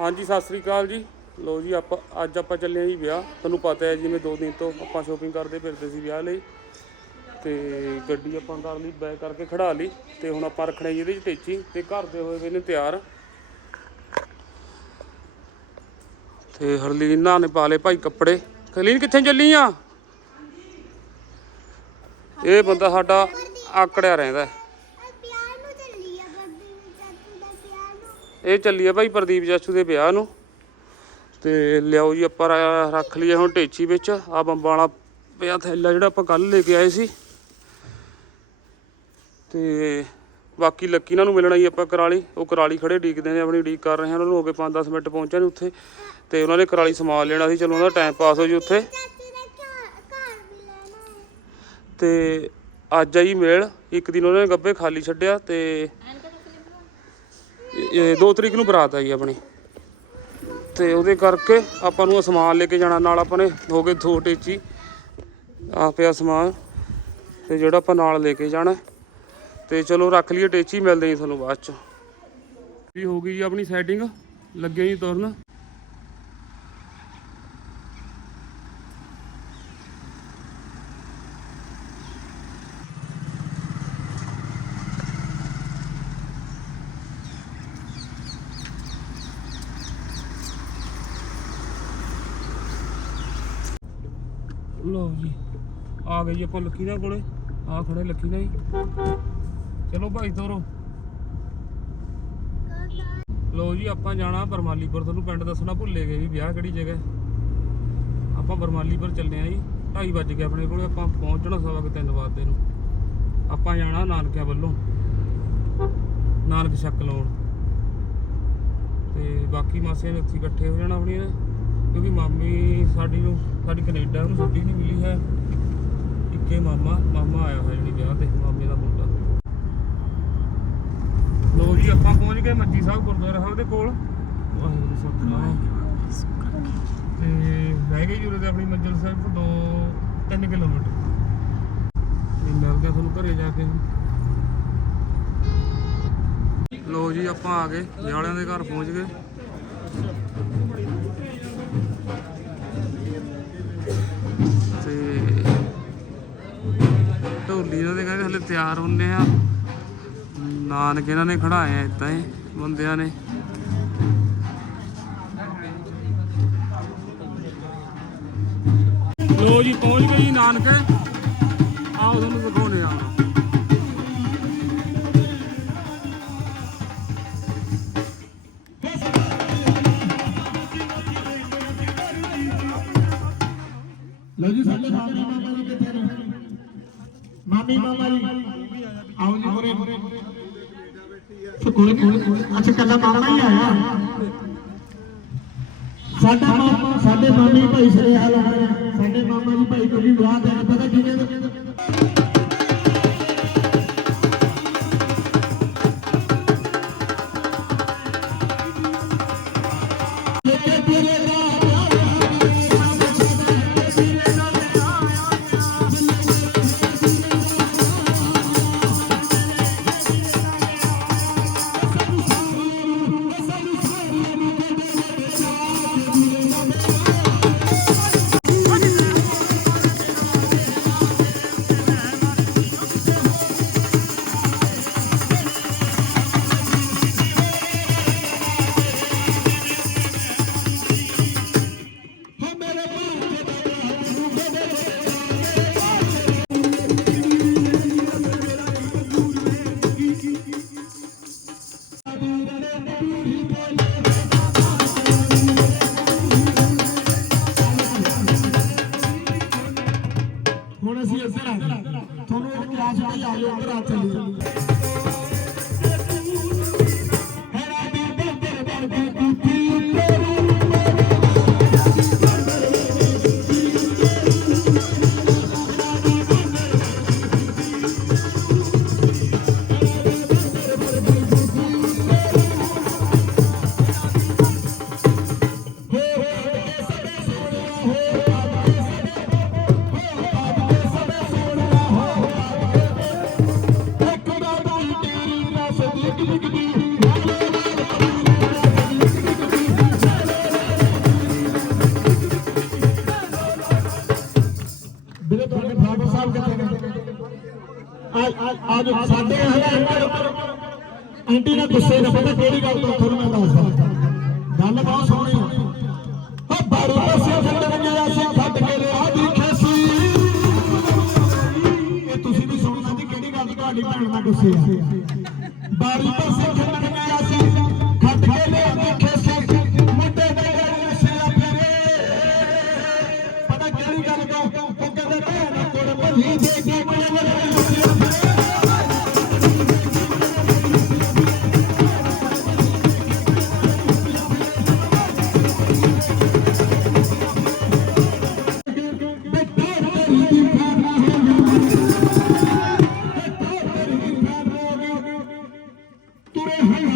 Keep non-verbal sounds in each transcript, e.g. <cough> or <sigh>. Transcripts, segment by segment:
ਹਾਂਜੀ, ਸਤਿ ਸ੍ਰੀ ਅਕਾਲ ਜੀ। ਲੋ ਜੀ, ਆਪਾਂ ਅੱਜ ਆਪਾਂ ਚੱਲੇ ਆ ਜੀ ਵਿਆਹ। ਤੁਹਾਨੂੰ ਪਤਾ ਹੈ ਜਿਵੇਂ ਦੋ ਦਿਨ ਤੋਂ ਆਪਾਂ ਸ਼ੋਪਿੰਗ ਕਰਦੇ ਫਿਰਦੇ ਸੀ ਵਿਆਹ ਲਈ। ਤੇ ਗੱਡੀ ਆਪਾਂ ਕਰ ਲਈ, ਬੈਕ ਕਰਕੇ ਖੜਾ ਲਈ ਤੇ ਹੁਣ ਆਪਾਂ ਰੱਖਣਾ ਜੀ ਇਹਦੇ ਚ ਟੇਚੀ ਤੇ ਘਰ ਦੇ ਹੋਏ ਵੇ ਨੇ ਤਿਆਰ। ਤੇ ਹਰਲੀਨਾ ਨੇ ਪਾ ਲਏ ਭਾਈ ਕੱਪੜੇ। ਹਰਲੀਨ, ਕਿੱਥੇ ਚੱਲੀ ਆ? ਇਹ ਬੰਦਾ ਸਾਡਾ ਆਕੜਿਆ ਰਹਿੰਦਾ ਇਹ ਚੱਲੀ ਆ ਭਾਈ ਪ੍ਰਦੀਪ ਜੱਸੂ ਦੇ ਵਿਆਹ ਨੂੰ। ਤੇ ਲਿਆਓ ਜੀ ਆਪਾਂ ਰ- ਰੱਖ ਲਈਏ ਹੁਣ ਢੇਚੀ ਵਿੱਚ। ਆ ਬੰਬਾਂ ਵਾਲਾ ਪਿਆ ਥੈਲਾ ਜਿਹੜਾ ਆਪਾਂ ਕੱਲ ਲੈ ਕੇ ਆਏ ਸੀ। ਤੇ ਬਾਕੀ ਲੱਕੀ ਇਹਨਾਂ ਨੂੰ ਮਿਲਣਾ ਹੀ ਆਪਾਂ ਕਰਾਲੀ। ਉਹ ਕਰਾਲੀ ਖੜੇ ਡੀਕਦੇ ਨੇ, ਆਪਣੀ ਡੀਕ ਕਰ ਰਹੇ ਹਨ ਉਹਨਾਂ ਨੂੰ ਹੋ ਕੇ 5-10 ਮਿੰਟ ਪਹੁੰਚਿਆ ਨੇ ਉੱਥੇ। ਤੇ ਉਹਨਾਂ ਨੇ ਕਰਾਲੀ ਸਮਾਨ ਲੈਣਾ ਸੀ। ਚਲੋ ਉਹਨਾਂ ਦਾ ਟਾਈਮ ਪਾਸ ਹੋ ਜੀ ਉੱਥੇ। ਚਾਚੂ ਦਾ ਘਰ ਘਰ ਤੇ ਅੱਜ ਆਈ ਮੇਲ। ਇੱਕ ਦਿਨ ਉਹਨਾਂ ਨੇ ਗੱਬੇ ਖਾਲੀ ਛੱਡਿਆ ਤੇ 2 ਤਰੀਕ ਨੂੰ ਬਰਾਤ ਆਈ ਆਪਣੀ। ਤੇ ਉਹਦੇ ਕਰਕੇ ਆਪਾਂ ਨੂੰ ਉਹ ਸਮਾਨ ਲੈ ਕੇ ਜਾਣਾ, ਨਾਲ ਆਪਾਂ ਨੇ ਹੋ ਗਏ ਦੋ ਟੇਚੀ। ਆ ਪਿਆ ਸਮਾਨ, ਤੇ ਜਿਹੜਾ ਆਪਾਂ ਨਾਲ ਲੈ ਕੇ ਜਾਣਾ। ਤੇ ਚਲੋ ਰੱਖ ਲਈਏ ਟੇਚੀ, ਮਿਲਦੇ ਜੀ ਤੁਹਾਨੂੰ ਬਾਅਦ ਚ। ਵੀ ਹੋ ਗਈ ਜੀ ਆਪਣੀ ਸੈਟਿੰਗ ਲੱਗੇ ਜੀ ਤੁਰਨ। ਲੋ ਜੀ, ਆ ਗਏ ਜੀ ਆਪਾਂ ਲੱਕੀ ਨਾਲ ਕੋਲੇ, ਆ ਖੜੇ ਲੱਕੀ ਨਾਲ ਜੀ ਚਲੋ ਭਾਈ ਤੋਰੋ। ਲਓ ਜੀ, ਆਪਾਂ ਜਾਣਾ ਬਰਮਾਲੀਪੁਰ, ਤੁਹਾਨੂੰ ਪਿੰਡ ਦੱਸਣਾ ਭੁੱਲੇ ਗਏ ਵੀ ਵਿਆਹ ਕਿਹੜੀ ਜਗ੍ਹਾ ਆਪਾਂ ਬਰਮਾਲੀਪੁਰ ਚੱਲੇ ਆ ਜੀ 2:30 ਵੱਜ ਗਏ ਆਪਣੇ ਕੋਲੇ, ਆਪਾਂ ਪਹੁੰਚਣਾ ਸਵਾ ਕਿ 3 ਵਜੇ ਨੂੰ। ਆਪਾਂ ਜਾਣਾ ਨਾਨਕਿਆਂ ਵੱਲੋਂ, ਨਾਨਕ ਸ਼ੱਕ ਲਾਉਣ। ਤੇ ਬਾਕੀ ਮਾਸੀਆਂ ਨੇ ਉੱਥੇ ਇਕੱਠੇ ਹੋ ਜਾਣਾ ਆਪਣੀਆਂ, ਕਿਉਂਕਿ ਮਾਮੀ ਸਾਡੀ ਨੂੰ ਸਾਡੀ ਕੈਨੇਡਾ ਨੂੰ ਛੁੱਟੀ ਨਹੀਂ ਮਿਲੀ ਹੈ। ਇੱਕੇ ਮਾਮਾ ਮਾਮਾ ਆਇਆ ਹੋਇਆ ਜਿਹੜੀ ਵਿਆਹ ਤੇ, ਮਾਮੇ ਦਾ ਮੁੰਡਾ। ਲੋ ਜੀ, ਆਪਾਂ ਪਹੁੰਚ ਗਏ ਮੱਜੀ ਸਾਹਿਬ ਗੁਰਦੁਆਰਾ ਸਾਹਿਬ ਦੇ ਕੋਲ। ਵਾਹਿਗੁਰੂ ਸਤਨਾਮ ਤੇ ਰਹਿ ਗਈ ਜੁਰੇ ਤੇ ਆਪਣੀ ਮੰਜ਼ਿਲ ਸਿਰਫ 2 3 ਕਿਲੋਮੀਟਰ। ਤੇ ਮਿਲਦੇ ਤੁਹਾਨੂੰ ਘਰੇ ਜਾ ਕੇ। ਲੋ ਜੀ, ਆਪਾਂ ਆ ਗਏ। ਵਿਆਲਿਆਂ ਦੇ ਘਰ ਪਹੁੰਚ ਗਏ। ਢੋਲੀ ਇਹਨਾਂ ਕਹਿੰਦੇ ਹਲੇ ਤਿਆਰ ਹੁੰਨੇ ਆ। ਨਾਨਕ ਇਹਨਾਂ ਨੇ ਖੜਾਏ ਆ ਇਦਾਂ ਹੀ, ਬੰਦਿਆਂ ਨੇ। ਲੋ ਜੀ, ਪਹੁੰਚ ਗਏ ਜੀ ਨਾਨਕ। ਆਓ ਤੁਹਾਨੂੰ ਮਾਮੀ ਮਾਮਾ ਜੀ। ਆਓ ਜੀ। ਮੁਰੇ ਕੋਈ ਅੱਛਾ ਕੱਲਾ ਮਾਮਾ ਹੀ ਆਇਆ। ਸਾਡਾ ਮਾਮਾ ਸਾਡੇ ਮਾਮੀ ਭਾਈ ਸਰੇਹਾਲ ਆ। ਸਾਡੇ ਮਾਮਾ ਜੀ ਭਾਈ ਕੋਈ ਵਿਆਹ ਦਾ ਪਤਾ ਕਿਵੇਂ Senhor na ਤੁਰੇ ਹਲਾਰਾ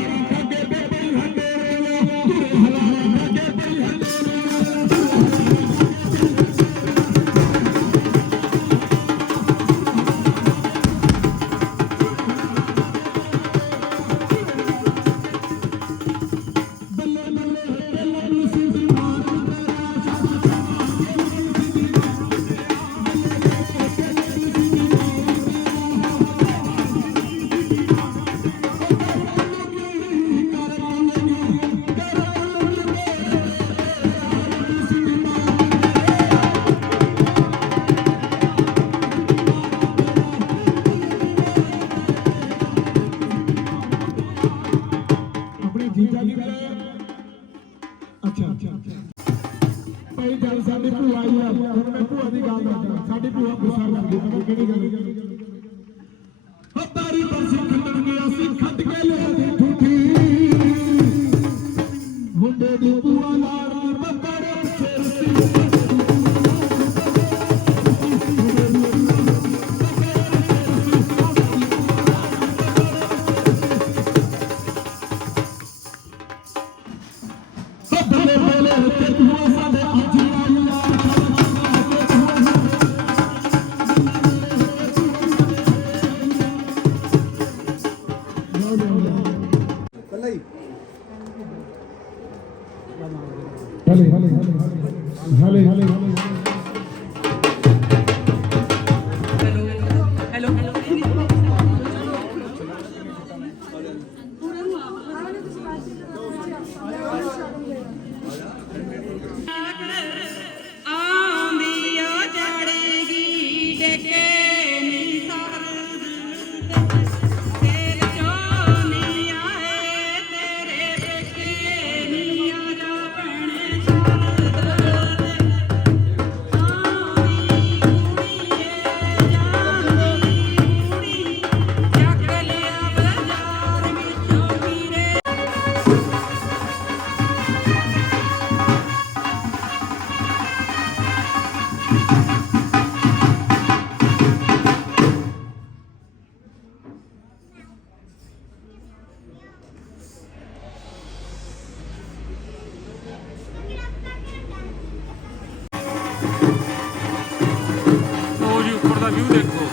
ਉੱਪਰ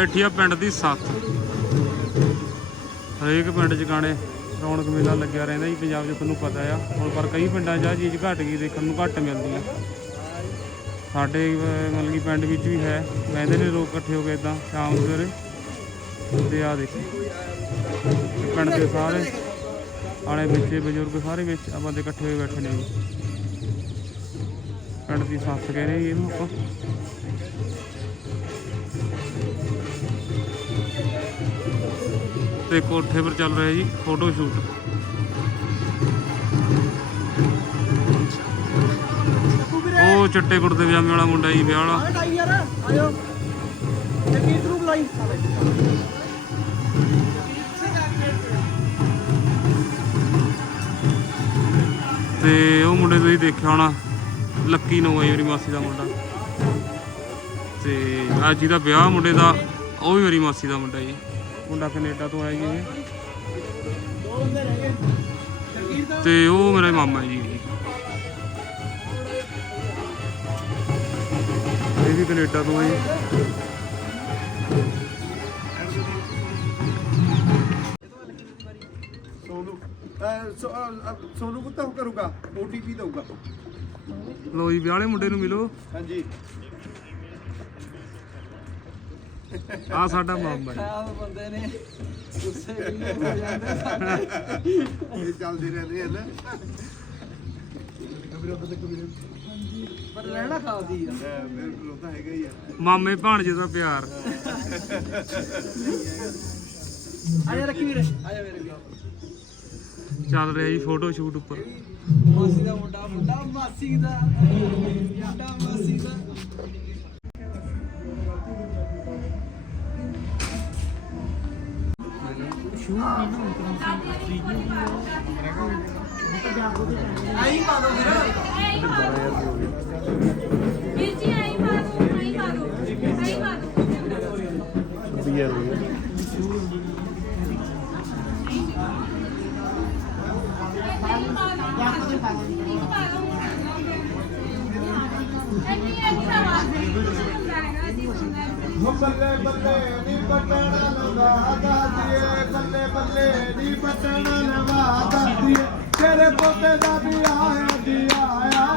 ਬੈਠੀ ਆ ਪਿੰਡ ਦੀ ਸੱਥ। ਹਰੇਕ ਪਿੰਡ 'ਚ ਗਾਣੇ ਰੌਣਕ ਮੇਲਾ ਲੱਗਿਆ ਰਹਿੰਦਾ ਜੀ, ਪੰਜਾਬ 'ਚ ਤੁਹਾਨੂੰ ਪਤਾ ਆ। ਹੁਣ ਪਰ ਕਈ ਪਿੰਡਾਂ 'ਚ ਆ ਚੀਜ਼ ਘਟ ਗਈ, ਦੇਖਣ ਨੂੰ ਘੱਟ ਮਿਲਦੀ ਆ। ਸਾਡੇ ਮਤਲਬ ਕਿ ਪਿੰਡ ਵਿੱਚ ਵੀ ਹੈ। ਬਹਿੰਦੇ ਨੇ ਲੋਕ ਇਕੱਠੇ ਹੋ ਕੇ ਇਦਾਂ ਸ਼ਾਮ ਸਵੇਰੇ। ਤੇ ਆ ਦੇਖੋ, ਪਿੰਡ ਦੇ ਸਾਰੇ ਆਲੇ ਬੱਚੇ ਬਜ਼ੁਰਗ ਸਾਰੇ ਵਿੱਚ ਆ ਬੰਦੇ ਇਕੱਠੇ ਹੋਏ ਬੈਠੇ ਨੇ ਜੀ। ਪਿੰਡ ਦੀ ਸੱਸ ਕਹਿੰਦੇ ਜੀ ਇਹਨੂੰ ਆਪਾਂ। ਤੇ ਕੋਠੇ ਪਰ ਚੱਲ ਰਿਹਾ ਜੀ ਫੋਟੋ ਸ਼ੂਟ ਉਹ ਚਿੱਟੇ ਕੁੜਤੇ ਪਜਾਮੇ ਵਾਲਾ ਮੁੰਡਾ ਜੀ ਵਿਆਹ ਵਾਲਾ। ਆਈ ਯਾਰ ਆਇਓ। ਤੇ ਕੀਤ ਨੂੰ ਬੁਲਾਈ? ਤੇ ਉਹ ਮੁੰਡੇ ਤੁਸੀਂ ਦੇਖਿਆ ਹੋਣਾ ਲੱਕੀ ਨੋ ਹੈ ਮੇਰੀ ਮਾਸੀ ਦਾ ਮੁੰਡਾ। ਤੇ ਅੱਜ ਜਿਹਦਾ ਵਿਆਹ ਮੁੰਡੇ ਦਾ ਉਹ ਵੀ ਮੇਰੀ ਮਾਸੀ ਦਾ ਮੁੰਡਾ ਜੀ। ਮੁੰਡਾ ਕੈਨੇਡਾ ਤੋਂ ਆਇਆ ਜੀ ਇਹ। ਤੇ ਉਹ ਮੇਰਾ ਮਾਮਾ ਜੀ ਇਹ। ਵੀ ਕੈਨੇਡਾ ਤੋਂ ਜੀ ਸੋਨੂ ਕੁੱਤਾ ਕਰੂਗਾ OTP ਦਊਗਾ। ਲੋ ਜੀ ਵਿਆਹ ਵਾਲੇ ਮੁੰਡੇ ਨੂੰ ਮਿਲੋ। ਹਾਂਜੀ। ਆ ਸਾਡਾ ਮਾਮਾ ਜੀ ਆਪ ਬੰਦੇ ਨੇ। ਗੁੱਸੇ ਵੀ ਹੋ ਜਾਂਦੇ ਸਾਡੇ। ਇਹ ਚੱਲਦੀ ਰਹਿੰਦੀ ਹੈ ਨਾ। ਪਰ ਰਹਿਣਾ ਖਾਦੀ ਆ। ਅਹ, ਮੇਰੇ ਕੋਲ ਤਾਂ ਹੈਗਾ ਹੀ ਆ। ਮਾਮੇ ਭਾਣਜੇ ਦਾ ਪਿਆਰ। ਆ ਜਾ ਰੱਖੀ ਵੀਰੇ ਆ ਜਾ ਮੇਰੇ ਵੀ ਚੱਲ ਰਿਹਾ ਜੀ ਫੋਟੋ ਸ਼ੂਟ ਉੱਪਰ। ਮਾਸੀ ਦਾ ਮੁੰਡਾ ਮੁੰਡਾ ਮਾਸੀ ਦਾ। ਮੁੰਡਾ ਮਾਸੀ ਦਾ। ਆਈ ਪਾ ਦੋ ਫਿਰ ਮਿਰਚੀ ਆਈ ਪਾ ਦੋ ਆਈ ਪਾ ਦੋ ਆਈ ਪਾ ਦੋ ਐਨੀ ਐਨੀ ਆਵਾਜ਼। ਬੱਲੇ ਬੱਲੇ ਨੀ। ਬਟਣਾ ਲਗਾ ਦਾਦੀਏ ਬੱਲੇ ਬੱਲੇ ਦੀ ਬਟਣਾ ਲਗਾ ਦਾਦੀਏ ਤੇਰੇ ਪੋਤੇ ਦਾ ਵੀ ਆਇਆ ਦੀ ਆਇਆ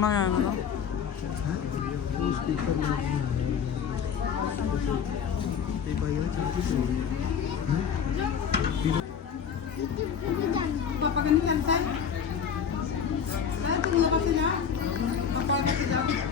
ਸੋਹਣਾ ਆਇਆ ਮੇਰਾ ਪਾਪਾ ਕੰਨੀ ਚੱਲਦਾ ਹੈ ਲੈ ਤੂੰ ਇਹ ਪਾਸੇ ਜਾ ਪਾਪਾ ਪਾਸੇ ਜਾ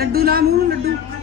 ਲੱਡੂ ਲਾ ਮੂੰਹ ਨੂੰ ਲੱਡੂ।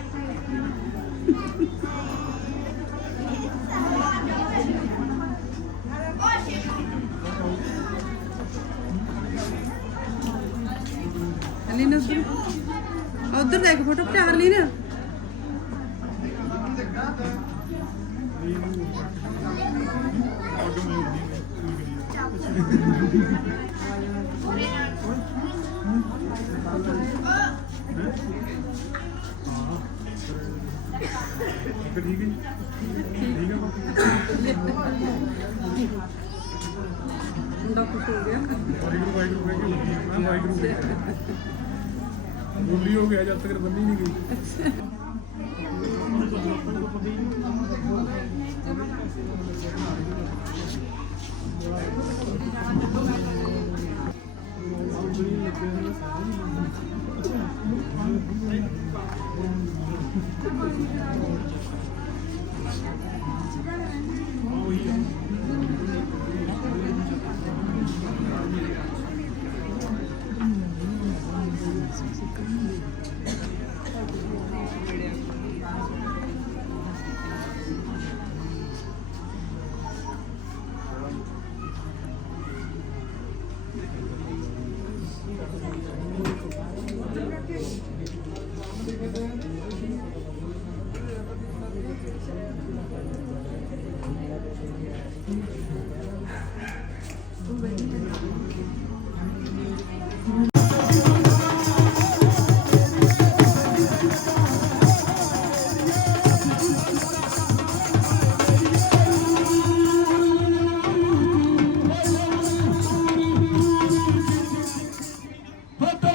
ਮੁੰਡਾ ਖੁਸ਼ ਹੋ ਗਿਆ। ਵਾਹਿਗੁਰੂ ਵਾਹਿਗੁਰੂ ਕਹਿ ਕੇ ਉੱਠੀ ਮੈਂ ਵਾਹਿਗੁਰੂ ਕਹਿ ਕੇ। ਬੋਲੀ ਹੋ ਗਿਆ ਜਦ ਤੱਕ ਬੰਨੀ ਨਹੀਂ ਗਈ। <laughs> ಹತ್ತು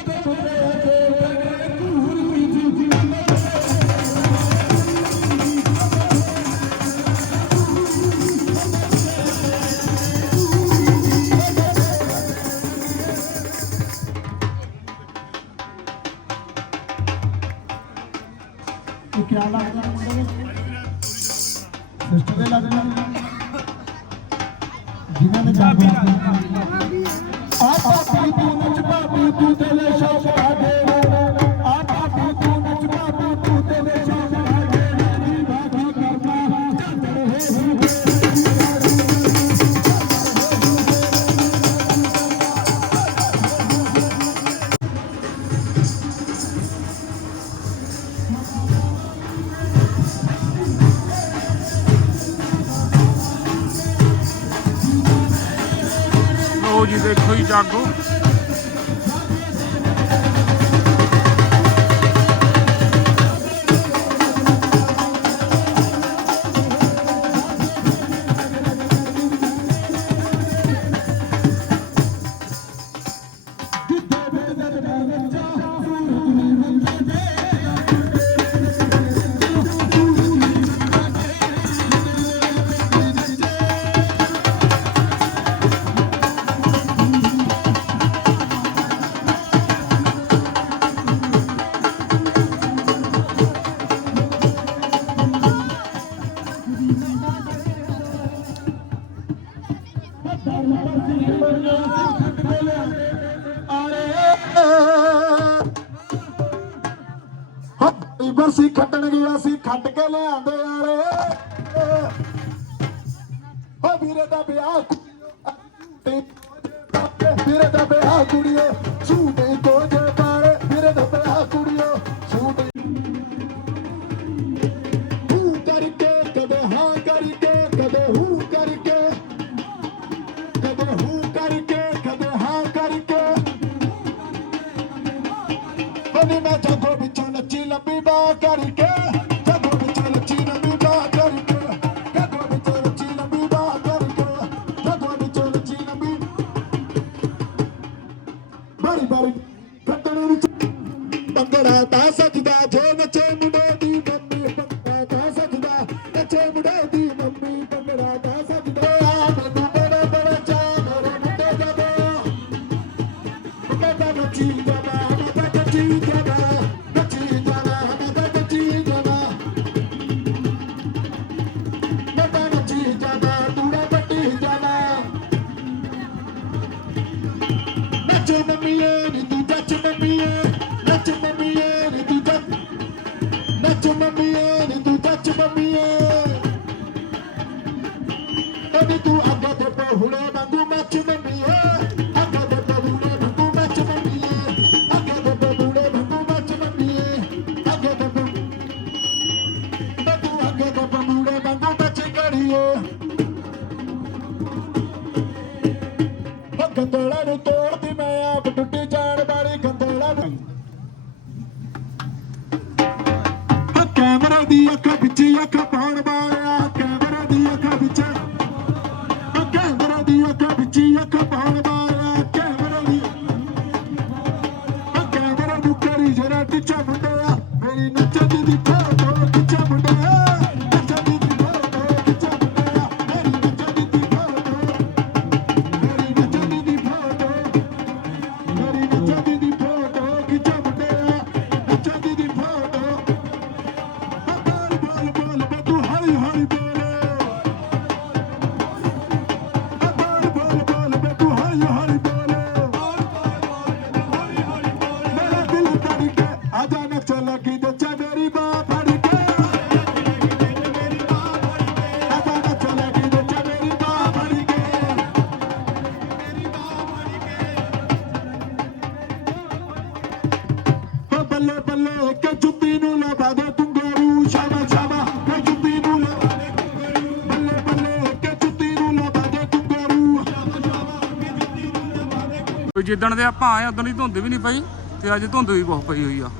ਵੀ ਜਿੱਦਣ ਦੇ ਆਪਾਂ ਆਏ ਉਦੋਂ ਦੀ ਧੁੰਦ ਵੀ ਨਹੀਂ ਪਈ ਤੇ ਅੱਜ ਧੁੰਦ ਵੀ ਬਹੁਤ ਪਈ ਹੋਈ ਆ।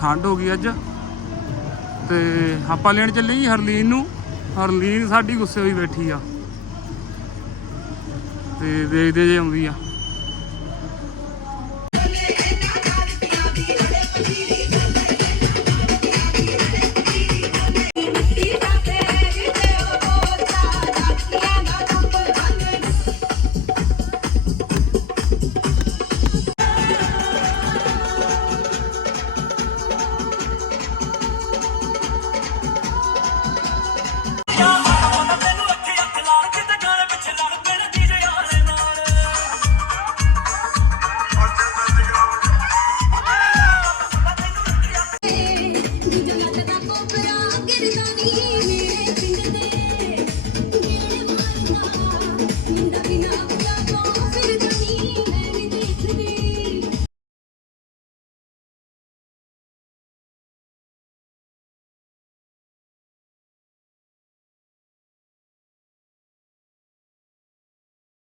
ਠੰਡ ਹੋ ਗਈ ਅੱਜ। ਤੇ ਆਪਾਂ ਲੈਣ ਚੱਲੇ ਜੀ ਹਰਲੀਨ ਨੂੰ। ਹਰਲੀਨ ਸਾਡੀ ਗੁੱਸੇ ਹੋਈ ਬੈਠੀ ਆ। ਤੇ ਦੇਖਦੇ ਜੇ ਆਉਂਦੀ ਆ।